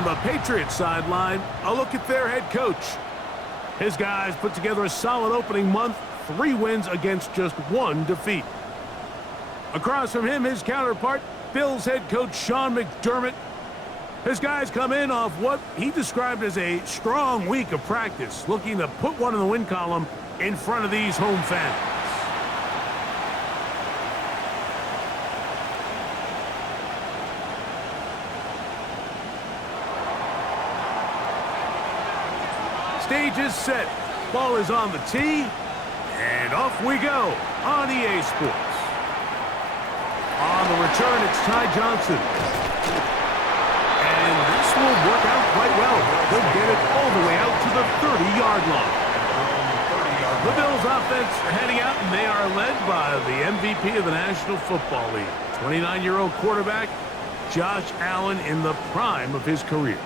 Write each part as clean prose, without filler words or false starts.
on the Patriots sideline, a look at their head coach. His guys put together a solid opening month, 3 wins against just 1 defeat. Across from him, his counterpart, Bills head coach Sean McDermott. His guys come in off what he described as a strong week of practice, looking to put one in the win column in front of these home fans. Stage is set. Ball is on the tee. And off we go on EA Sports. On the return, it's Ty Johnson. And this will work out quite well. They'll get it all the way out to the 30-yard line. The Bills offense heading out, and they are led by the MVP of the National Football League, 29-year-old quarterback Josh Allen in the prime of his career.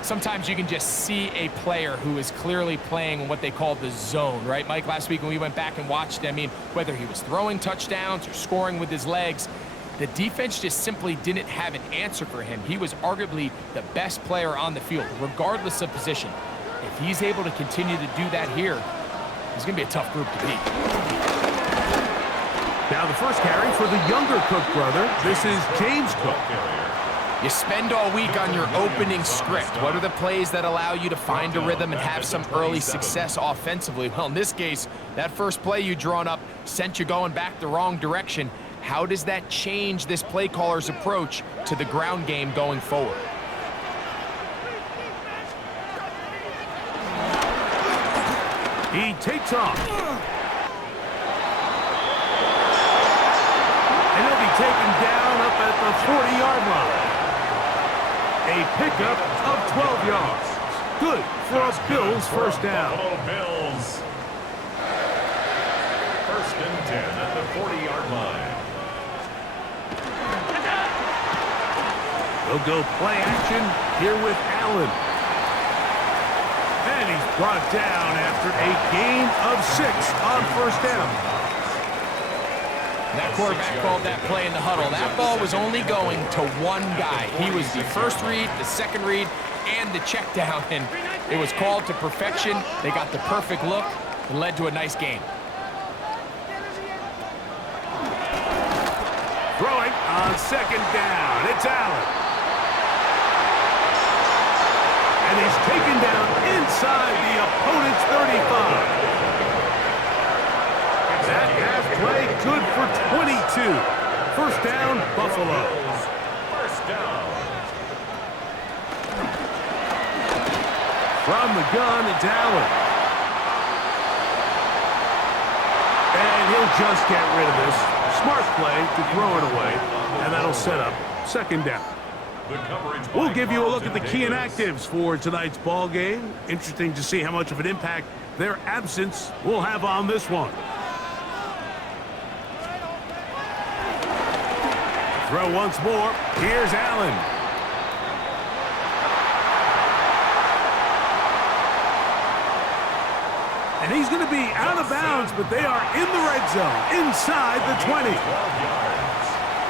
Sometimes you can just see a player who is clearly playing what they call the zone, right, Mike? Last week when we went back and watched him, I mean, whether he was throwing touchdowns or scoring with his legs, the defense just simply didn't have an answer for him. He was arguably the best player on the field, regardless of position. If he's able to continue to do that here, he's going to be a tough group to beat. Now the first carry for the younger Cook brother. This is James Cook. You spend all week on your opening script. What are the plays that allow you to find a rhythm and have some early success offensively? Well, in this case, that first play you drawn up sent you going back the wrong direction. How does that change this play caller's approach to the ground game going forward? He takes off. And he'll be taken down up at the 40-yard line. A pickup of 12 yards. Good for a Bills first down. Bills. First and 10 at the 40-yard line. They'll go play action here with Allen. And he's brought down after a gain of 6 on first down. That quarterback called that play in the huddle. That ball was only going to one guy. He was the first read, the second read, and the check down. And it was called to perfection. They got the perfect look and led to a nice game. Throwing on second down. It's Allen. And he's taken down inside the opponent's 35. That half play good for 22. First down, Buffalo. First down. From the gun, it's Allen. And he'll just get rid of this. Smart play to throw it away. And that'll set up second down. We'll give you a look at the key inactives for tonight's ball game. Interesting to see how much of an impact their absence will have on this one. Throw once more. Here's Allen. And he's going to be out of bounds, but they are in the red zone, inside the 20.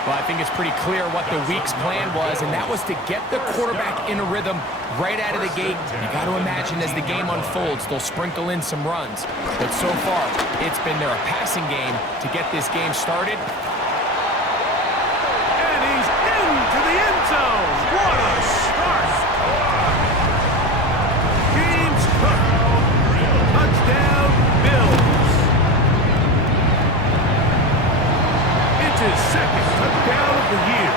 Well, I think it's pretty clear what the week's plan was, and that was to get the quarterback in a rhythm right out of the gate. You got to imagine as the game unfolds, they'll sprinkle in some runs. But so far, it's been their passing game to get this game started. To the end zone. What a start. James Cook. Touchdown, Bills. It's his second touchdown of the year.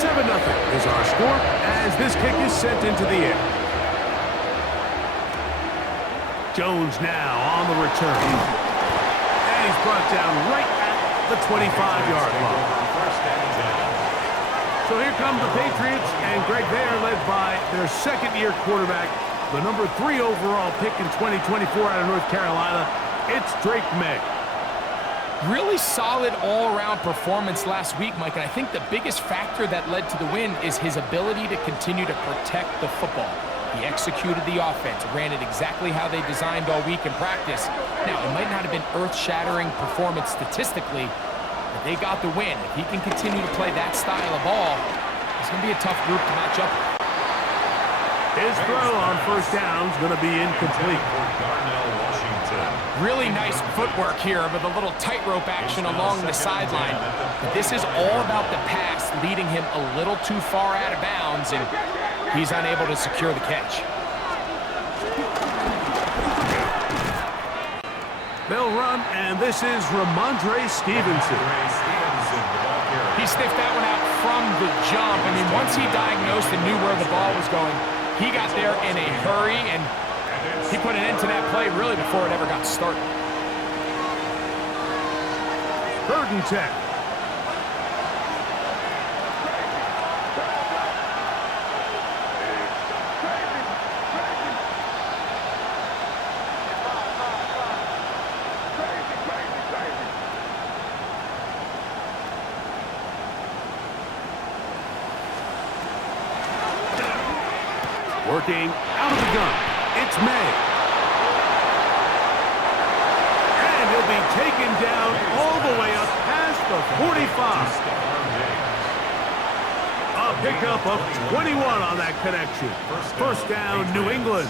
7-0 is our score as this kick is sent into the air. Jones now on the return. He's brought down right at the 25-yard line. So here come the Patriots, and Greg, they are led by their second-year quarterback, the number 3 overall pick in 2024 out of North Carolina. It's Drake May. Really solid all-around performance last week, Mike, and I think the biggest factor that led to the win is his ability to continue to protect the football. He executed the offense, ran it exactly how they designed all week in practice. Now, it might not have been earth-shattering performance statistically, but they got the win. If he can continue to play that style of ball, it's going to be a tough group to match up with. His throw on first down is going to be incomplete. Really nice footwork here with a little tightrope action along the sideline. But this is all about the pass leading him a little too far out of bounds, and he's unable to secure the catch. They'll run, and this is Ramondre Stevenson. He sniffed that one out from the jump. I mean, once he diagnosed and knew where the ball was going, he got there in a hurry, and he put an end to that play really before it ever got started. 3rd and 10. Working out of the gun, it's May. And he'll be taken down all the way up past the 45. A pickup of 21 on that connection. First down, New England.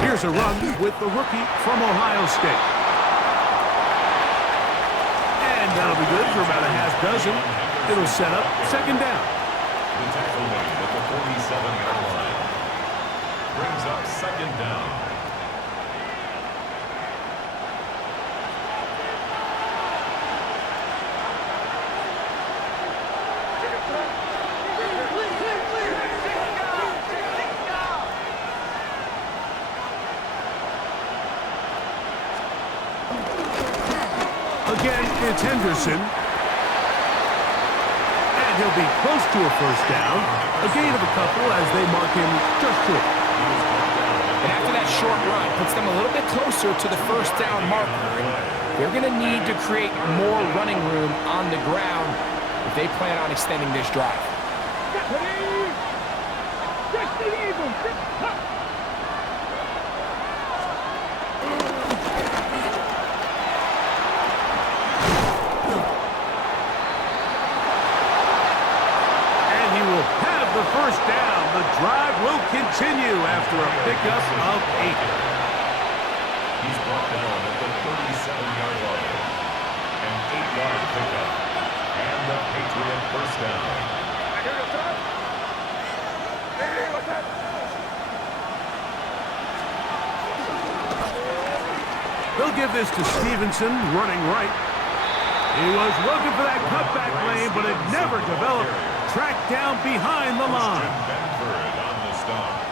Here's a run with the rookie from Ohio State. And that'll be good for about a half dozen. It'll set up 2nd down. The tackle made at the 47-yard line. Brings up 2nd down. Again, it's Henderson. And he'll be close to a first down. A gain of a couple as they mark him just short. And after that short run, puts them a little bit closer to the first down marker. They're going to need to create more running room on the ground if they plan on extending this drive. The first down. The drive will continue after a pickup of 8. He's brought down at the 37-yard line. An 8-yard pickup. And the Patriot first down. They'll give this to Stevenson, running right. He was looking for that cutback lane, but it never developed. Tracked down behind the line.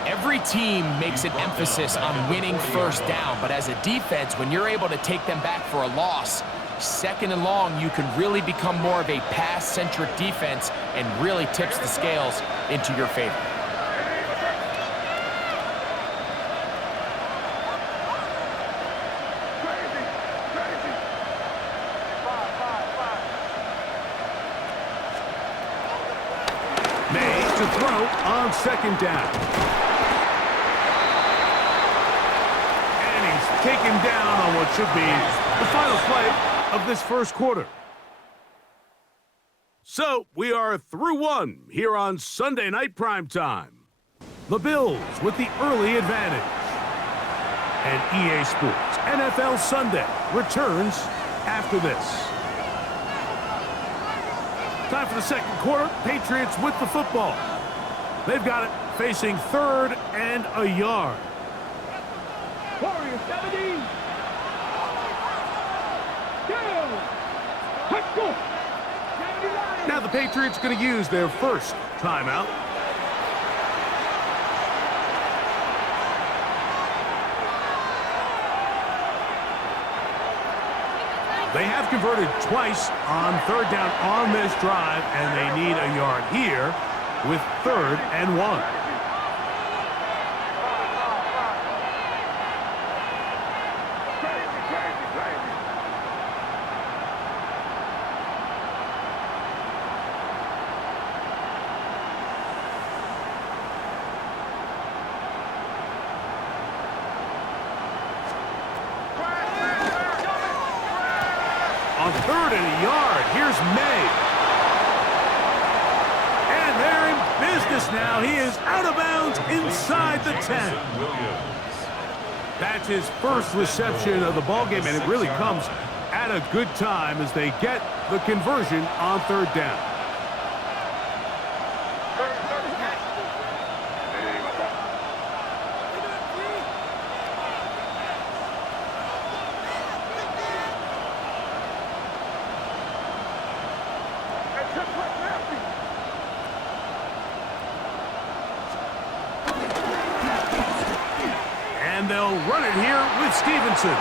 Every team makes an emphasis on winning first down, but as a defense, when you're able to take them back for a loss, 2nd and long, you can really become more of a pass-centric defense and really tips the scales into your favor. To throw on 2nd down. And he's taken down on what should be the final play of this first quarter. So we are through 1 here on Sunday Night Primetime. The Bills with the early advantage. And EA Sports NFL Sunday returns after this. Time for the 2nd quarter. Patriots with the football. They've got it facing 3rd and a yard. Warrior 70. Let's go. Now the Patriots going to use their first timeout. They have converted twice on 3rd down on this drive, and they need a yard here with 3rd and 1. 3rd and a yard. Here's May. And they're in business now. He is out of bounds inside the 10. That's his first reception of the ballgame, and it really comes at a good time as they get the conversion on 3rd down. And they'll run it here with Stevenson.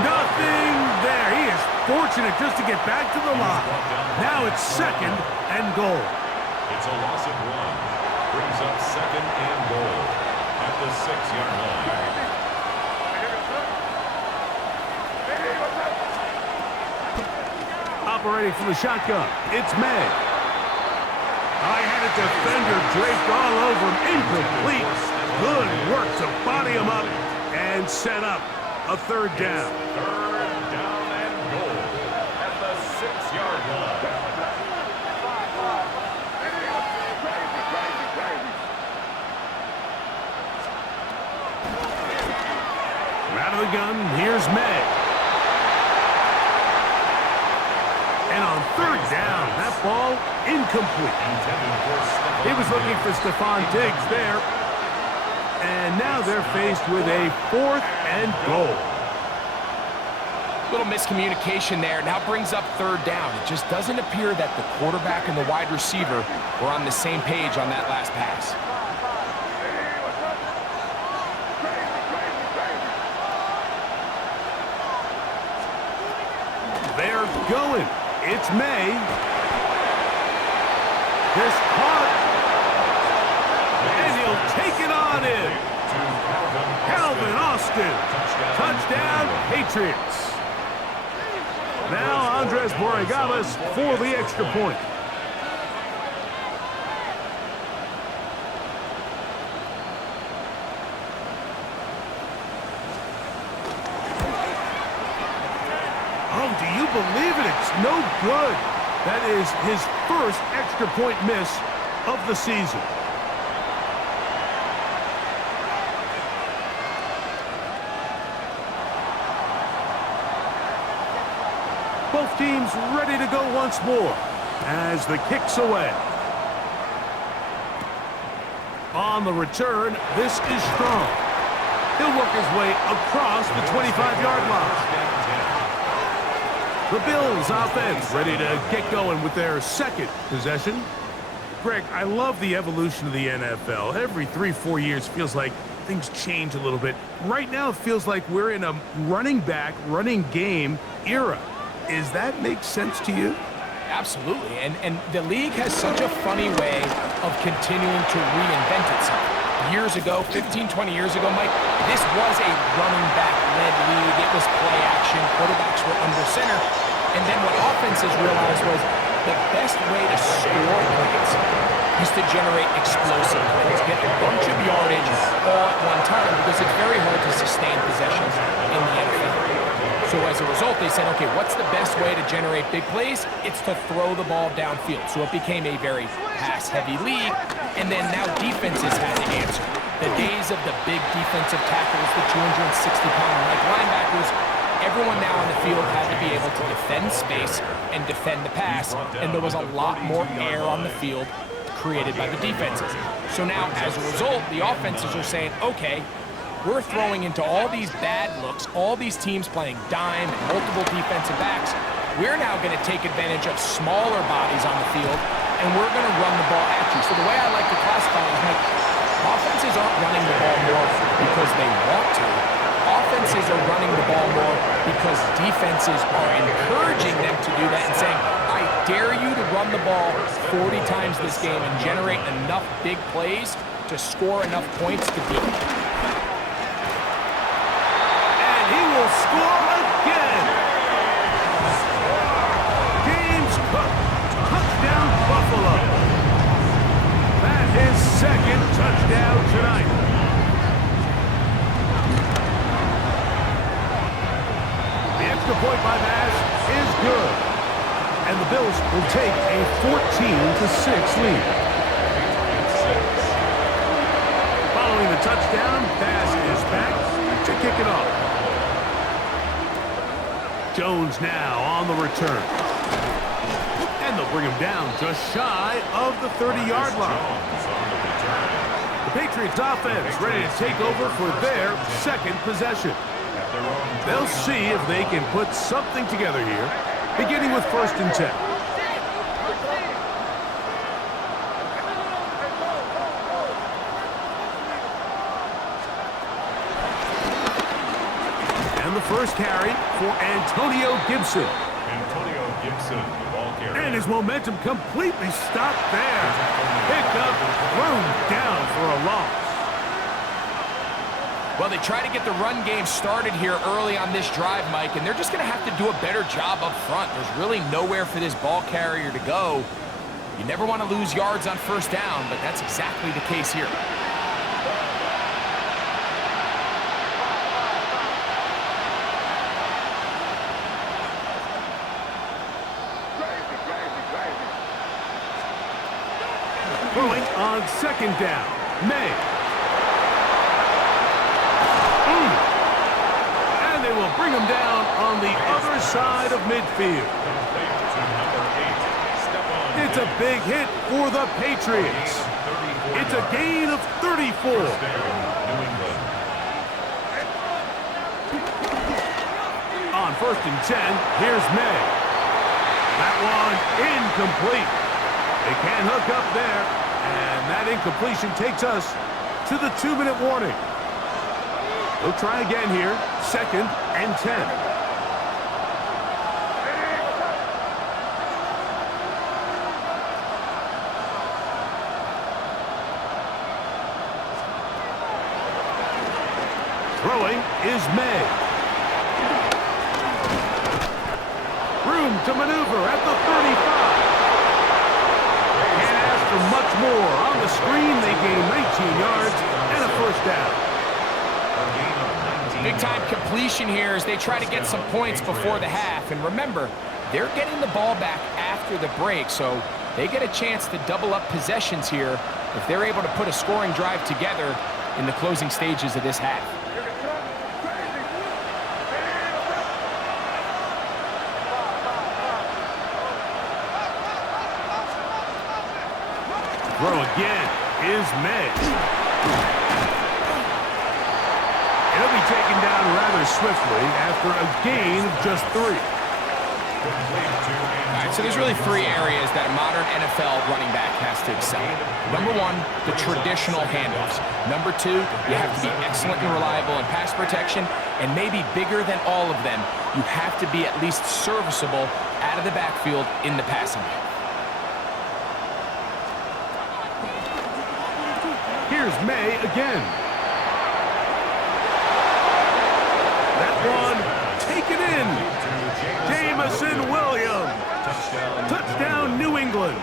Nothing there. He is fortunate just to get back to the line. Now it's 2nd and goal. It's a loss of 1. Brings up 2nd and goal at the 6-yard line. Operating from the shotgun, it's May. I had a defender draped all over him. Incomplete. Good work to body him up and set up a 3rd down. 3rd down and goal at the 6-yard line. Out of the gun, here's May. And on 3rd down, that ball incomplete. He was looking for Stephon Diggs there. And now they're faced with a 4th and goal. Little miscommunication there. Now brings up 3rd down. It just doesn't appear that the quarterback and the wide receiver were on the same page on that last pass. They're going. It's May. This caught. And he'll take it on in. Calvin Austin. Touchdown, Patriots. Now Andres Borregales for the extra point. Oh, do you believe it? It's no good. That is his first extra point miss of the season. Both teams ready to go once more as the kick's away. On the return, this is Strong. He'll work his way across the 25-yard line. The Bills offense ready to get going with their 2nd possession. Greg, I love the evolution of the NFL. Every 3-4 years feels like things change a little bit. Right now it feels like we're in a running back, running game era. Does that make sense to you? Absolutely, and the league has such a funny way of continuing to reinvent itself. Years ago, 15, 20 years ago, Mike, this was a running back-led league. It was play action. Quarterbacks were under center. And then what offenses realized was the best way to score points is to generate explosive points, get a bunch of yardage all at one time, because it's very hard to sustain possessions in the NFL. So as a result, they said, okay, what's the best way to generate big plays? It's to throw the ball downfield. So it became a very pass-heavy league, and then now defenses had to answer. The days of the big defensive tackles, the 260-pound like linebackers, everyone now on the field had to be able to defend space and defend the pass, and there was a lot more air on the field created by the defenses. So now, as a result, the offenses are saying, okay, we're throwing into all these bad looks, all these teams playing dime and multiple defensive backs. We're now going to take advantage of smaller bodies on the field, and we're going to run the ball at you. So the way I like to classify it is, like, offenses aren't running the ball more because they want to. Offenses are running the ball more because defenses are encouraging them to do that and saying, I dare you to run the ball 40 times this game and generate enough big plays to score enough points to beat them. Score again. James Cook, touchdown Buffalo. That is 2nd touchdown tonight. The extra point by Bass is good. And the Bills will take a 14-6 lead. Following the touchdown, Bass is back to kick it off. Jones now on the return. And they'll bring him down just shy of the 30-yard line. The Patriots offense ready to take over for their second possession. They'll see if they can put something together here, beginning with 1st and 10. And the first carry for Antonio Gibson. The ball carrier. And his momentum completely stopped there. Picked up, thrown down for a loss. Well, they try to get the run game started here early on this drive, Mike, and they're just going to have to do a better job up front. There's really nowhere for this ball carrier to go. You never want to lose yards on 1st down, but that's exactly the case here. Throwing on 2nd down, May. And they will bring him down on the other side of midfield. It's a big hit for the Patriots. It's a gain of 34. On 1st and 10, here's May. That one incomplete. They can't hook up there, and that incompletion takes us to the 2-minute warning. They'll try again here, 2nd and 10. Throwing is May. Room to maneuver at the 35. Can't ask for much more. On the screen, they gain 19 yards and a 1st down. Big-time completion here as they try to get some points before the half. And remember, they're getting the ball back after the break, so they get a chance to double up possessions here if they're able to put a scoring drive together in the closing stages of this half. Throw again is May. He'll be taken down rather swiftly after a gain of just 3. All right, so there's really 3 areas that a modern NFL running back has to excel in. Number 1, the traditional handoffs. Number 2, you have to be excellent and reliable in pass protection. And maybe bigger than all of them, you have to be at least serviceable out of the backfield in the passing game. Here's May again. That one taken in. Jamison Williams. Touchdown, New England.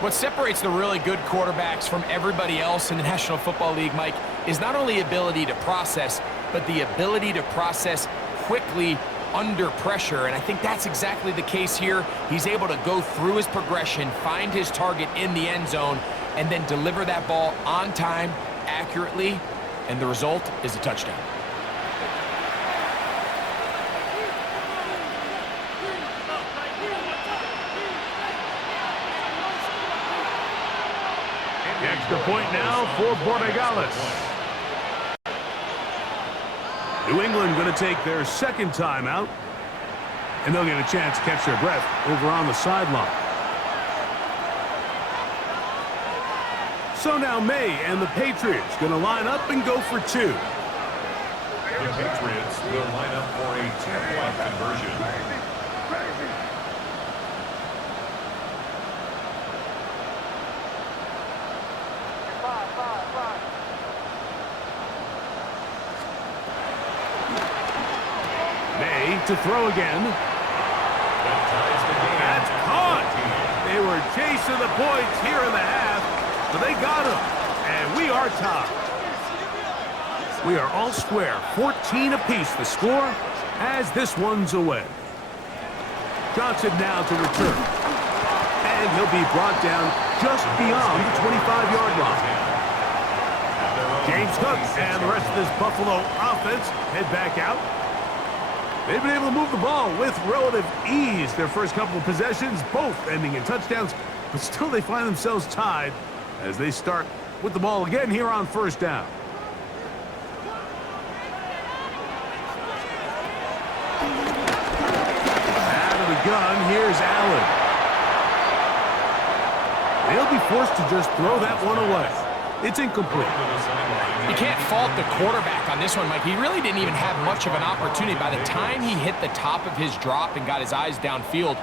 What separates the really good quarterbacks from everybody else in the National Football League, Mike, is not only ability to process, but the ability to process quickly under pressure, and I think that's exactly the case here. He's able to go through his progression, find his target in the end zone, and then deliver that ball on time, accurately, and the result is a touchdown. The extra point now for Borregales. New England going to take their 2nd timeout, and they'll get a chance to catch their breath over on the sideline. So now May and the Patriots going to line up and go for 2. The Patriots will line up for a 2-point conversion. May to throw again. That's caught. They were chasing the points here in the half, but they got him, and we are tied. We are all square, 14 apiece the score as this one's away. Johnson now to return. And he'll be brought down just beyond the 25-yard line. James Cook and the rest of this Buffalo offense head back out. They've been able to move the ball with relative ease. Their first couple of possessions, both ending in touchdowns, but still they find themselves tied as they start with the ball again here on first down. Out of the gun, here's Allen. They'll be forced to just throw that one away. It's incomplete. You can't fault the quarterback on this one, Mike. He really didn't even have much of an opportunity. By the time he hit the top of his drop and got his eyes downfield,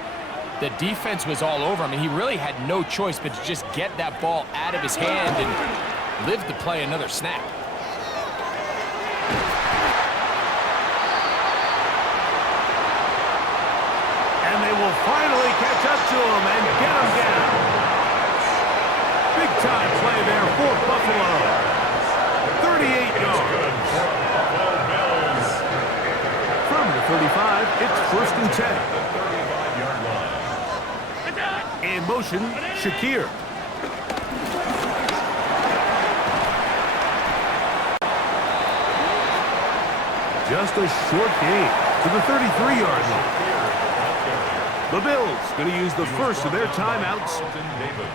the defense was all over him, and he really had no choice but to just get that ball out of his hand and live to play another snap. And they will finally catch up to him and get him down. Big time play there for Buffalo. 38 yards. From the 35, it's 1st and 10. In motion, Shakir. Just a short gain to the 33-yard line. The Bills going to use the first of their timeouts.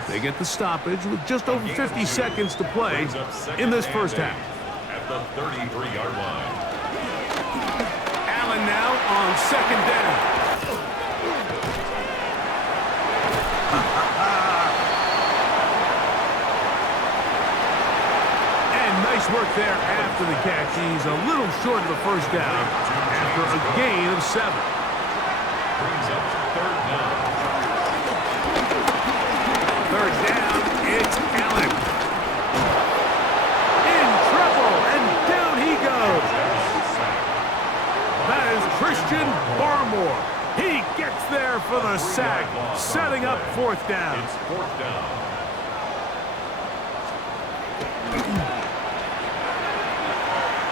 They get the stoppage with just over 50 seconds to play in this first half. At the 33-yard line. Allen now on second down. And nice work there after the catch. He's a little short of the first down after a gain of 7. Brings up third down. Third down, it's Allen. In trouble, and down he goes. That is Christian Barmore. He gets there for the sack, setting up 4th down. It's 4th down.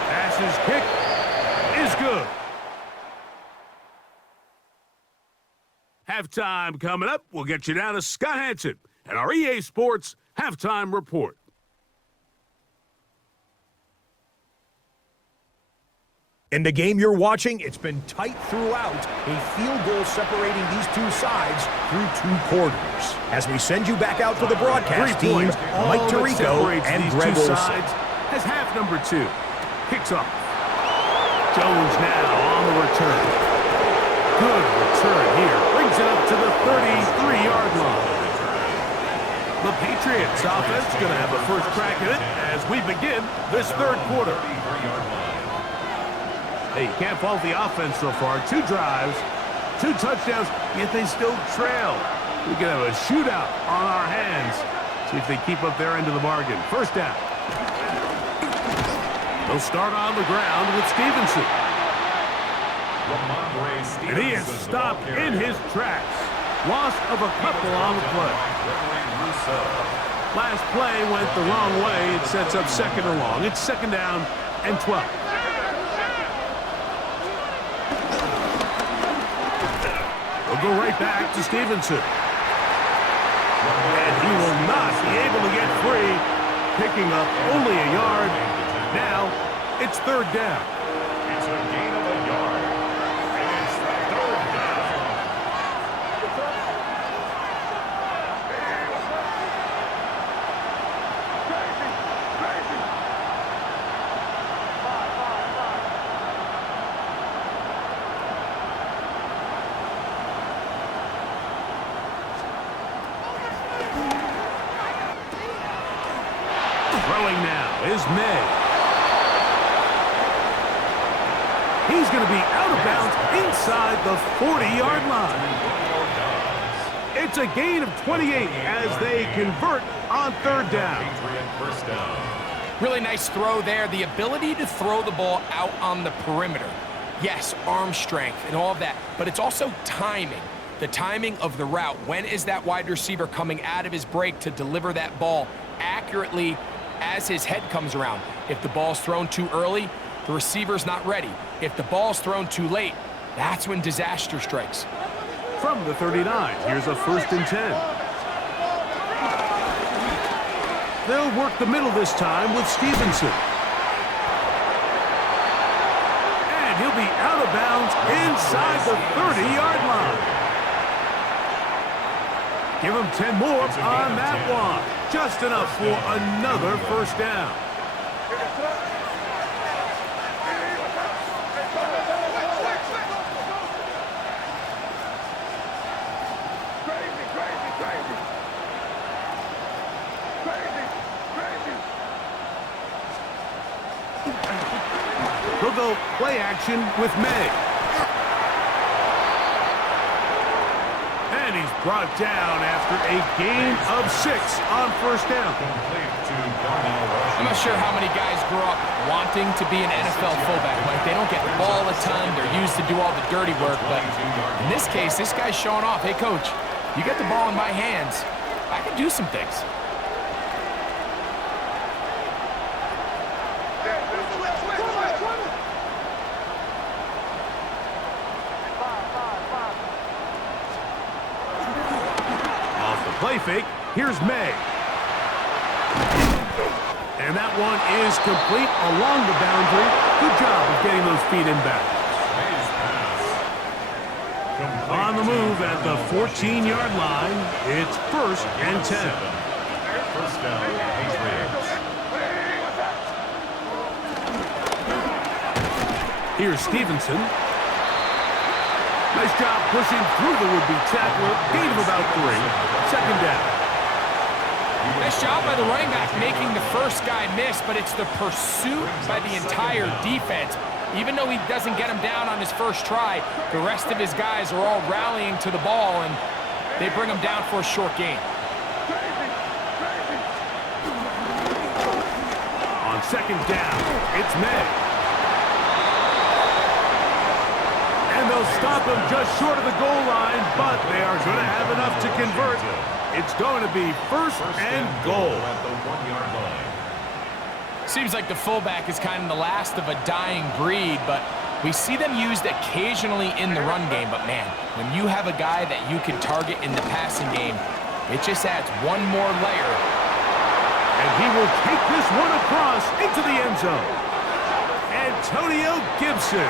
Pass's kick is good. Halftime coming up. We'll get you down to Scott Hansen and our EA Sports Halftime Report. In the game you're watching, it's been tight throughout. A field goal separating these two sides through 2 quarters. As we send you back out to the broadcast teams, Mike Tirico and Greg Olson. As half number 2 kicks off. Jones now on the return. Good return here. Brings it up to the 33-yard line. The Patriots offense going to have a first crack at it as we begin this third quarter. Hey, you can't fault the offense so far. 2 drives, 2 touchdowns, yet they still trail. We could have a shootout on our hands. See if they keep up their end of the bargain. First down. They'll start on the ground with Stevenson. And he is stopped in his tracks. Loss of a couple on the play. Last play went the wrong way. It sets up 2nd and long. It's 2nd down and 12. We'll go right back to Stevenson. And he will not be able to get free, picking up only a yard. Now, it's 3rd down. It's a gain of a yard. And it's 3rd down. Throwing now is May. He's going to be out of bounds inside the 40-yard line. It's a gain of 28 as they convert on 3rd down. Patriot first down. Really nice throw there. The ability to throw the ball out on the perimeter. Yes, arm strength and all of that, but it's also timing. The timing of the route. When is that wide receiver coming out of his break to deliver that ball accurately as his head comes around. If the ball's thrown too early, the receiver's not ready. If the ball's thrown too late, that's when disaster strikes. From the 39, here's a 1st and 10. They'll work the middle this time with Stevenson. And he'll be out of bounds inside the 30-yard line. Give him 10 more on that one. Just enough for another 1st down. He'll go play action with May. And he's brought down after a gain of 6 on 1st down. I'm not sure how many guys grew up wanting to be an NFL fullback. Like, they don't get the ball a ton. They're used to do all the dirty work. But in this case, this guy's showing off. Hey, coach, you get the ball in my hands. I can do some things. Play fake. Here's May. And that one is complete along the boundary. Good job of getting those feet in back. On the move at the 14-yard line, it's 1st and 10. 1st down, Patriots. Here's Stevenson. Nice job pushing through the would-be tackler. Gain of about 3. 2nd down. Nice job by the running back making the first guy miss, but it's the pursuit by the entire defense. Even though he doesn't get him down on his first try, the rest of his guys are all rallying to the ball, and they bring him down for a short gain. On 2nd down, it's May. And they'll stop him just short of the goal line, but they are going to have enough to convert. It's going to be 1st and goal. At the 1-yard line. Seems like the fullback is kind of the last of a dying breed, but we see them used occasionally in the run game. But man, when you have a guy that you can target in the passing game, it just adds one more layer. And he will take this one across into the end zone. Antonio Gibson.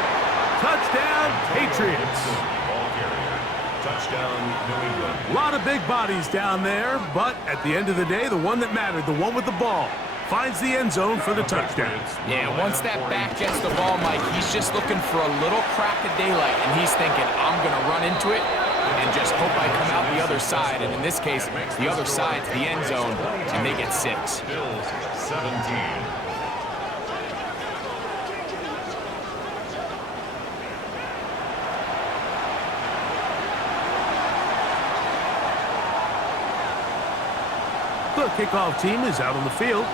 Touchdown, Patriots. Ball carrier. Touchdown, New England. A lot of big bodies down there, but at the end of the day, the one that mattered, the one with the ball, finds the end zone for the touchdown. Yeah, once that back gets the ball, Mike, he's just looking for a little crack of daylight, and he's thinking, I'm going to run into it and just hope I come out the other side. And in this case, the other side's the end zone, and they get 6. Bills 17. The kickoff team is out on the field,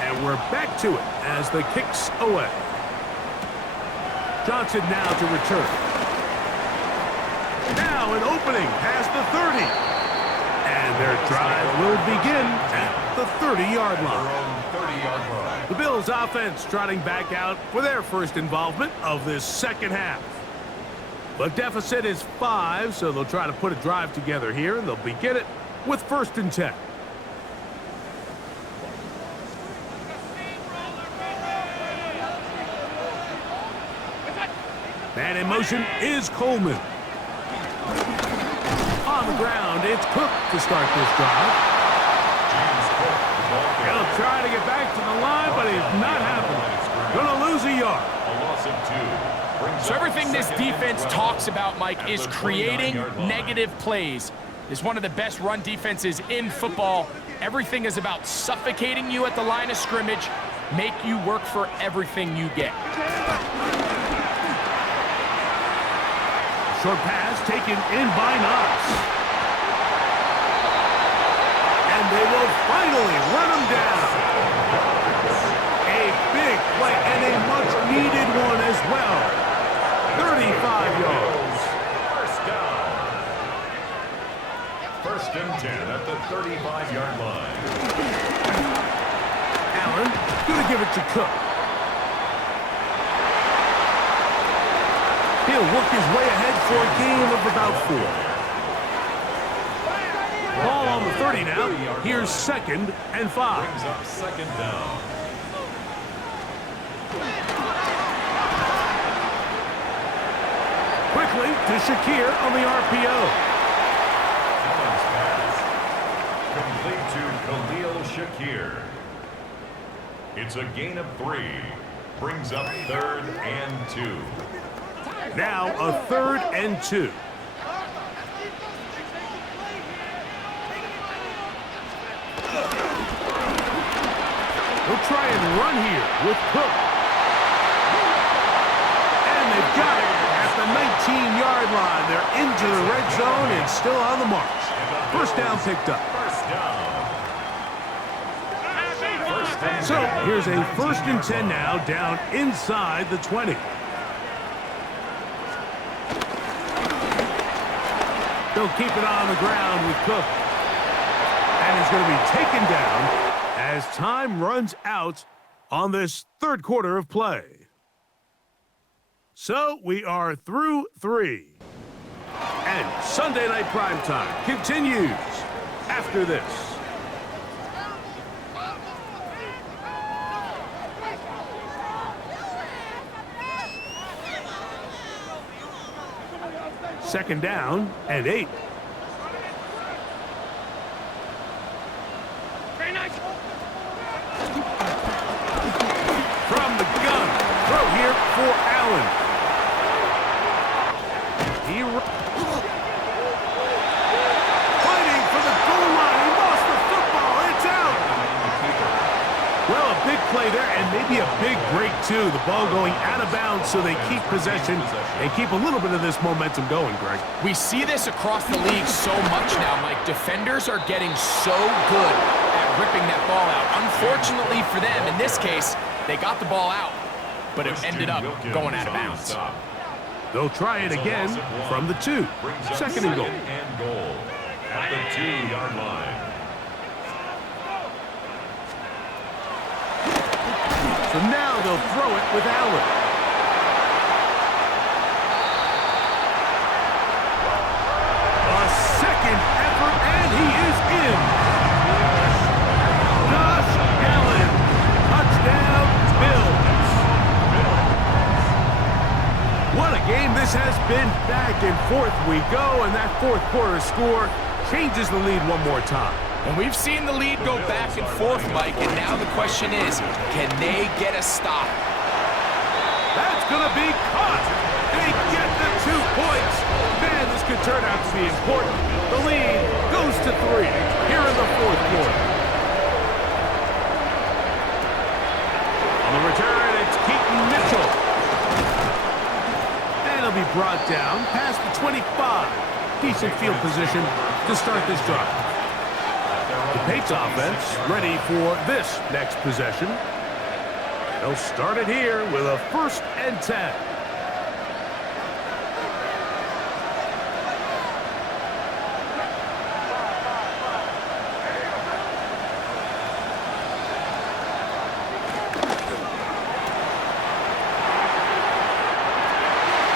and we're back to it as the kick's away. Johnson now to return. Now an opening past the 30. And their drive will begin at the 30-yard line. The Bills offense trotting back out for their first involvement of this 2nd half. The deficit is 5, so they'll try to put a drive together here. They'll begin it with 1st and 10. And in motion is Coleman. On the ground, it's Cook to start this drive. He'll try to get back to the line, but it's not happening. Gonna lose a yard. A loss of 2. So everything this defense talks about, Mike, is creating negative plays. It's one of the best run defenses in football. Everything is about suffocating you at the line of scrimmage, make you work for everything you get. Short pass taken in by Knox. And they will finally run him down. A big play and a much-needed one as well. 35 yards. 1st down. 1st and 10 at the 35-yard line. Allen, going to give it to Cook. He'll work his way ahead for a gain of about 4. Ball on the 30 now. Here's 2nd and 5. Brings up 2nd down. Quickly to Shakir on the RPO. Allen's pass. Complete to Khalil Shakir. It's a gain of 3. Brings up 3rd and 2. Now a 3rd and 2. He'll try and run here with Cook. And they've got it at the 19-yard line. They're into the red zone and still on the march. First down picked up. So here's a 1st and 10 now, down inside the 20. They'll keep it on the ground with Cook. And he's going to be taken down as time runs out on this 3rd quarter of play. So we are through 3. And Sunday Night Primetime continues after this. Second down and 8. From the gun, throw here for Allen. Fighting for the goal line. He lost the football. It's out. Well, a big play there and maybe a big break too. The ball going out of bounds so they keep possession and keep a little bit of this momentum going, Greg. We see this across the league so much now, Mike. Defenders are getting so good at ripping that ball out. Unfortunately for them, in this case, they got the ball out, but it ended up going out of bounds. They'll try it again from the 2. 2nd and goal. And goal at the 2-yard line. So now they'll throw it with Allen. A 2nd effort, and he is in. Josh Allen, touchdown, Bills. What a game this has been. Back and forth we go, and that 4th quarter score changes the lead one more time. And we've seen the lead go back and forth, Mike, and now the question is, can they get a stop? That's going to be caught. They get the 2 points. Man, this could turn out to be important. The lead goes to 3 here in the 4th quarter. On the return, it's Keaton Mitchell. And he'll be brought down past the 25. Decent field position to start this drive. The Patriots offense ready for this next possession. They'll start it here with a 1st and 10.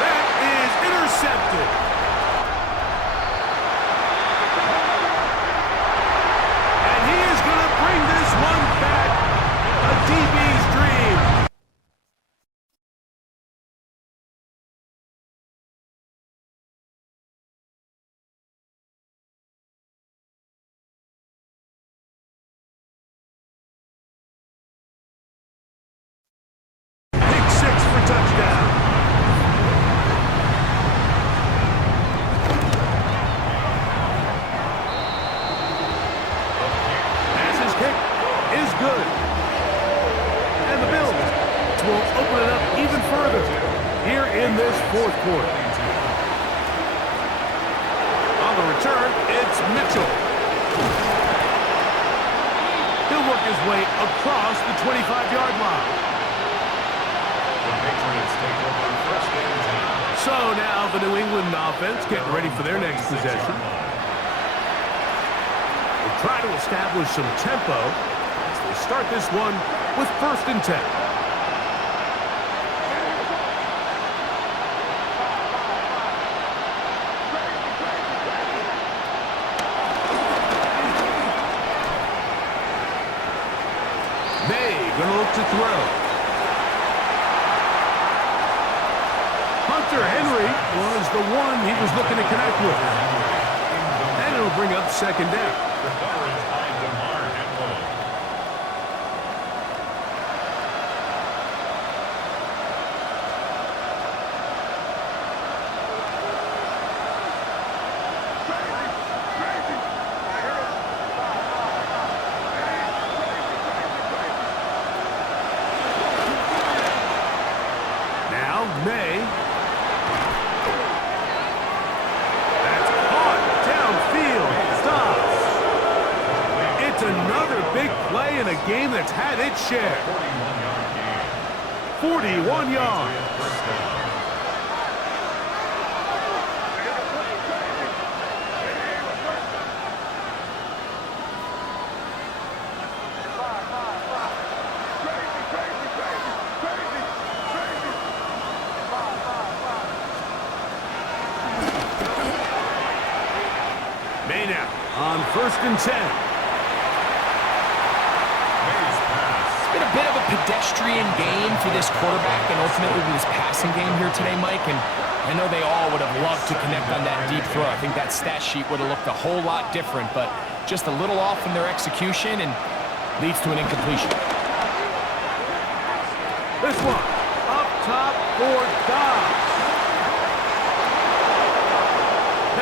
That is intercepted. Bring this one back. A DB's dream. Pick 6 for touchdown. Is good. And the Bills will open it up even further here in this 4th quarter. On the return, it's Mitchell. He'll work his way across the 25-yard line. The Patriots take over 1st and 10. So now the New England offense getting ready for their next possession. They try to establish some tempo. They start this one with 1st and 10. Gonna look to throw. Hunter Henry was the one he was looking to connect with. And it'll bring up 2nd down. May. That's caught downfield. Stops. It's another big play in a game that's had its share. 41 yards. May now on 1st and 10. It's been a bit of a pedestrian game for this quarterback and ultimately this passing game here today, Mike. And I know they all would have loved to connect on that deep throw. I think that stat sheet would have looked a whole lot different, but just a little off in their execution and leads to an incompletion. This one up top for Dobbs.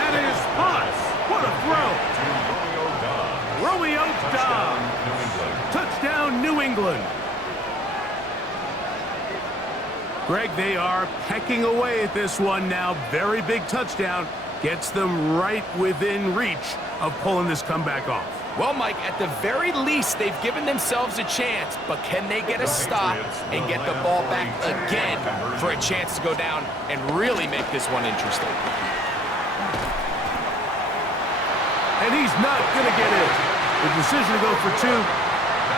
That is Potts. What a throw! Romeo Dobbs. Touchdown, New England. Greg, they are pecking away at this one now. Very big touchdown. Gets them right within reach of pulling this comeback off. Well, Mike, at the very least, they've given themselves a chance, but can they get a stop and get the ball back again for a chance to go down and really make this one interesting? And he's not going to get in. The decision to go for 2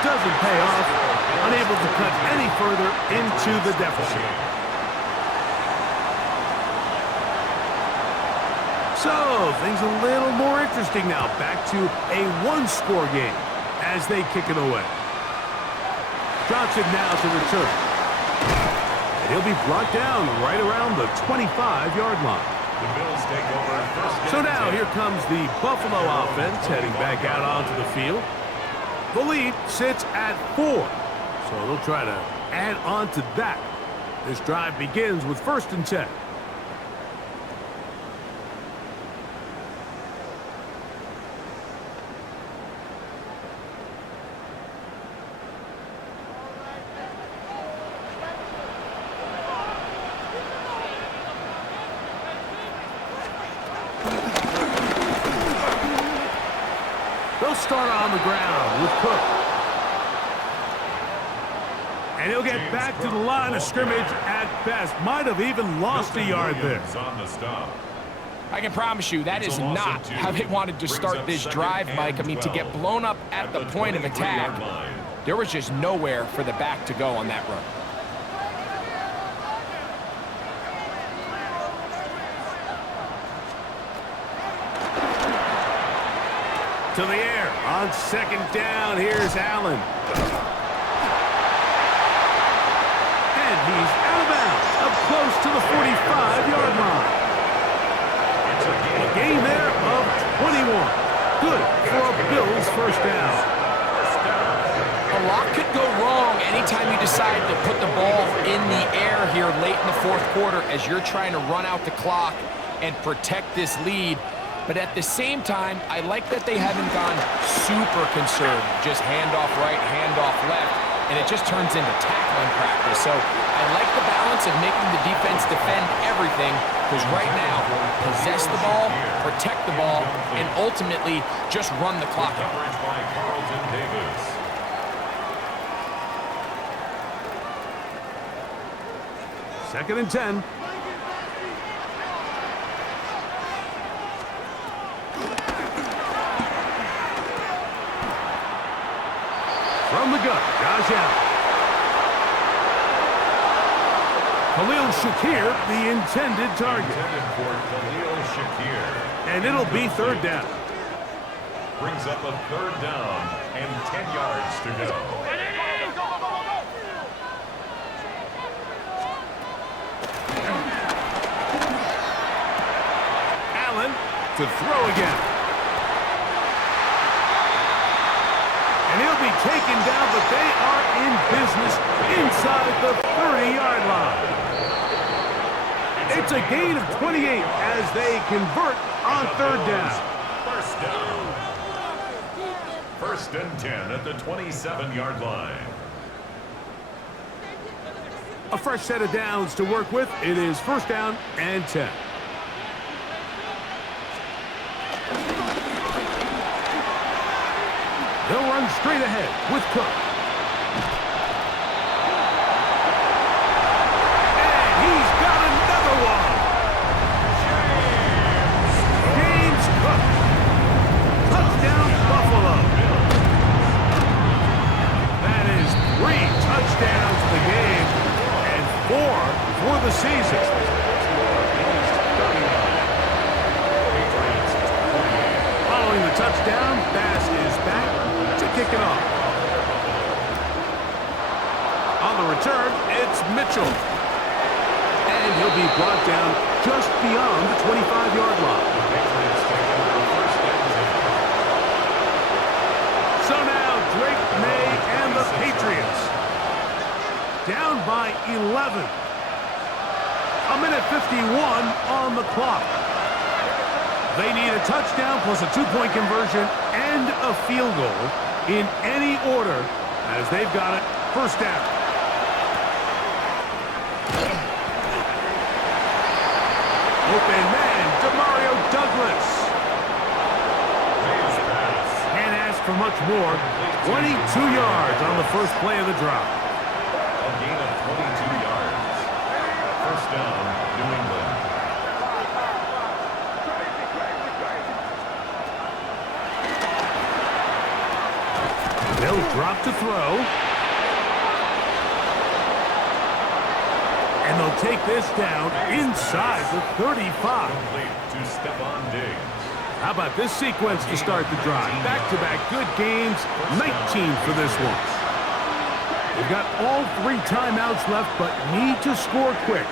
doesn't pay off. Unable to cut any further into the deficit. So, things a little more interesting now. Back to a 1-score game as they kick it away. Johnson now to return. And he'll be brought down right around the 25-yard line. The Bills take over 1st. So now here comes the Buffalo offense heading back out onto the field. The lead sits at 4. So they'll try to add on to that. This drive begins with 1st and 10. They'll start on the ground with Cook. And he'll get back to the line of scrimmage at best. Might have even lost a yard there. I can promise you that is not how they wanted to start this drive, Mike. I mean, to get blown up at the point of attack, there was just nowhere for the back to go on that run. To the air on 2nd down. Here's Allen. And he's out of bounds, up close to the 45-yard line. A gain there of 21. Good for a Bills 1st down. A lot could go wrong anytime you decide to put the ball in the air here late in the 4th quarter as you're trying to run out the clock and protect this lead. But at the same time, I like that they haven't gone super conservative. Just handoff right, handoff left, and it just turns into tackling practice. So I like the balance of making the defense defend everything, because right now, possess the ball, protect the ball, and ultimately just run the clock out. 2nd and 10. From the gun, Josh Allen. Khalil Shakir, the intended target. Intended for Khalil Shakir. And it'll be third down. Brings up a third down and 10 yards to go. Allen to throw again. And he'll be taken down, but they are in business inside the 30-yard line. It's a gain of 28 as they convert on third down. First down. First and 10 at the 27-yard line. A fresh set of downs to work with. It is first down and 10. They'll run straight ahead with Cook. And he's got another one. James Cook. Touchdown, Buffalo. That is 3 touchdowns in the game and 4 for the season. Following the touchdown, Bass is back to kick it off. On the return, it's Mitchell. And he'll be brought down just beyond the 25-yard line. So now Drake May and the Patriots down by 11. A minute 51 on the clock. They need a touchdown plus a 2-point conversion and a field goal in any order as they've got it first down. Open man, Demario Douglas. Can't ask for much more. 22 yards on the first play of the drive. A gain of 22 yards. First down, New England. They'll drop to throw. And they'll take this down inside the 35. Complete to Stephon Diggs. How about this sequence to start the drive? Back-to-back good games, 19 for this one. They've got all 3 timeouts left, but need to score quick.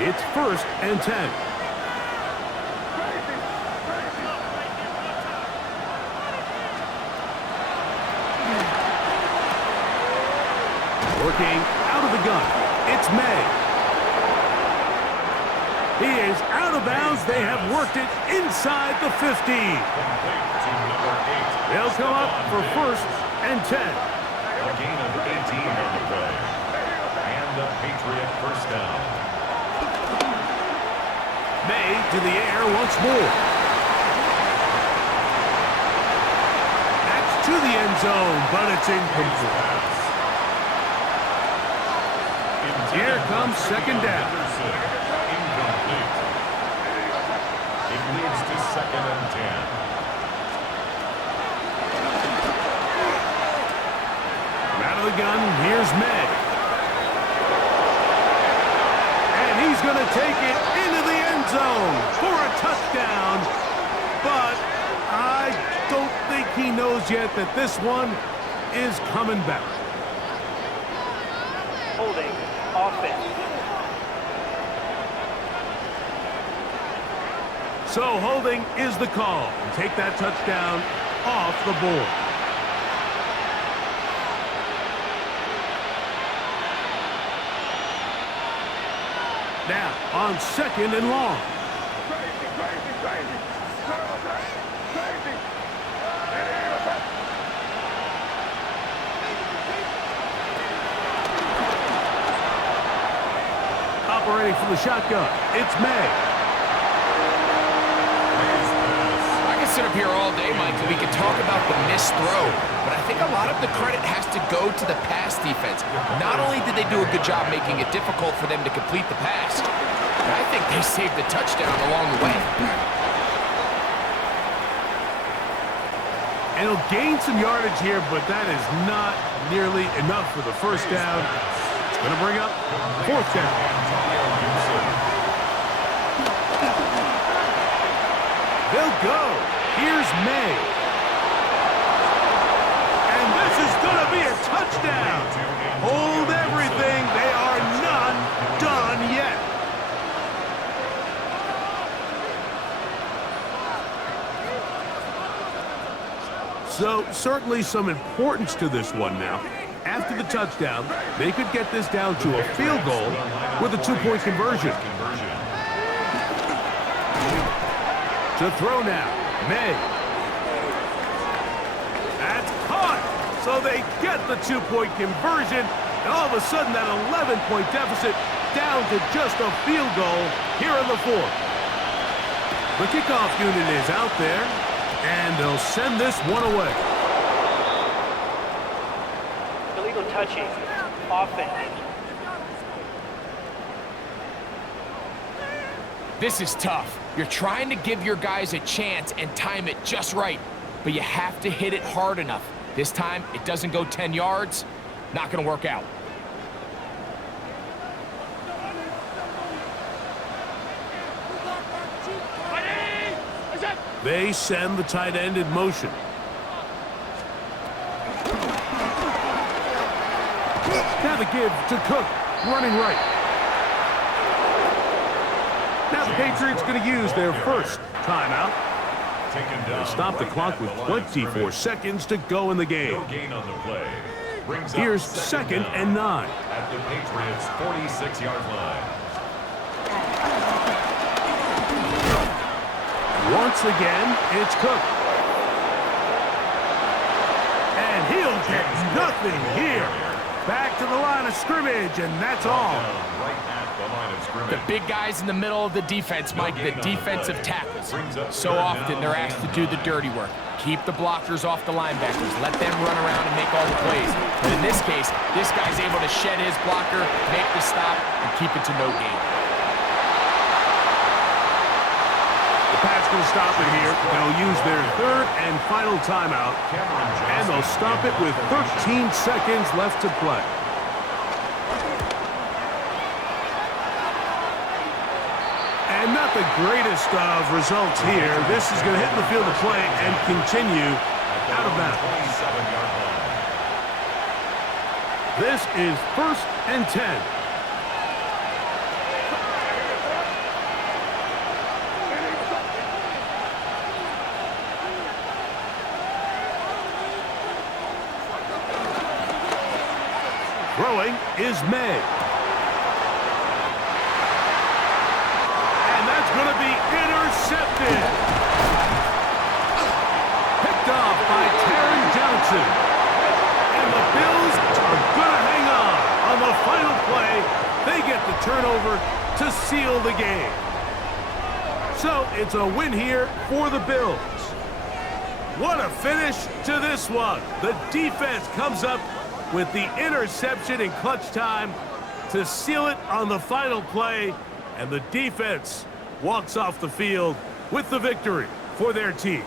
It's first and 10. Working out of the gun, it's May. He is out of bounds. They have worked it inside the 15. They'll come up for first and 10. A gain of 18 on the play. And the Patriot first down. May to the air once more. That's to the end zone, but it's incomplete. Here comes second down. Incomplete. It leads to second and 10. Out of the gun, here's May. And he's going to take it into the end zone for a touchdown. But I don't think he knows yet that this one is coming back. Holding. Offense. So holding is the call. And take that touchdown off the board. Now on second and long. Operating from the shotgun, it's May. I could sit up here all day, Mike, and we could talk about the missed throw, but I think a lot of the credit has to go to the pass defense. Not only did they do a good job making it difficult for them to complete the pass, but I think they saved the touchdown along the way. And he'll gain some yardage here, but that is not nearly enough for the first down. It's going to bring up fourth down. They'll go. Here's May. And this is going to be a touchdown. Hold everything. They are not done yet. So, certainly some importance to this one now. After the touchdown, they could get this down to a field goal with a two-point conversion. To throw now, May. That's caught! So they get the two-point conversion, and all of a sudden that 11-point deficit down to just a field goal here in the fourth. The kickoff unit is out there. And they'll send this one away. Illegal touching. Offense. This is tough. You're trying to give your guys a chance and time it just right, but you have to hit it hard enough. This time, it doesn't go 10 yards. Not going to work out. They send the tight end in motion. Now the give to Cook, running right. Now the Patriots going to use their first timeout. They'll stop the clock with 24 seconds to go in the game. Here's 2nd and 9. At the Patriots' 46-yard line. Once again, it's Cook. And he'll get nothing here. Back to the line of scrimmage, and that's all. The big guys in the middle of the defense, Mike, the defensive tackles. So often they're asked to do the dirty work. Keep the blockers off the linebackers. Let them run around and make all the plays. But in this case, this guy's able to shed his blocker, make the stop, and keep it to no gain. The Pats going to stop it here. They'll use their third and final timeout, and they'll stop it with 13 seconds left to play. And not the greatest of results here. This is going to hit the field of play and continue out of bounds. This is 1st and 10. Throwing is May. And that's going to be intercepted. Picked off by Taron Johnson. And the Bills are going to hang on the final play. They get the turnover to seal the game. So it's a win here for the Bills. What a finish to this one. The defense comes up with the interception in clutch time to seal it on the final play, and the defense walks off the field with the victory for their team.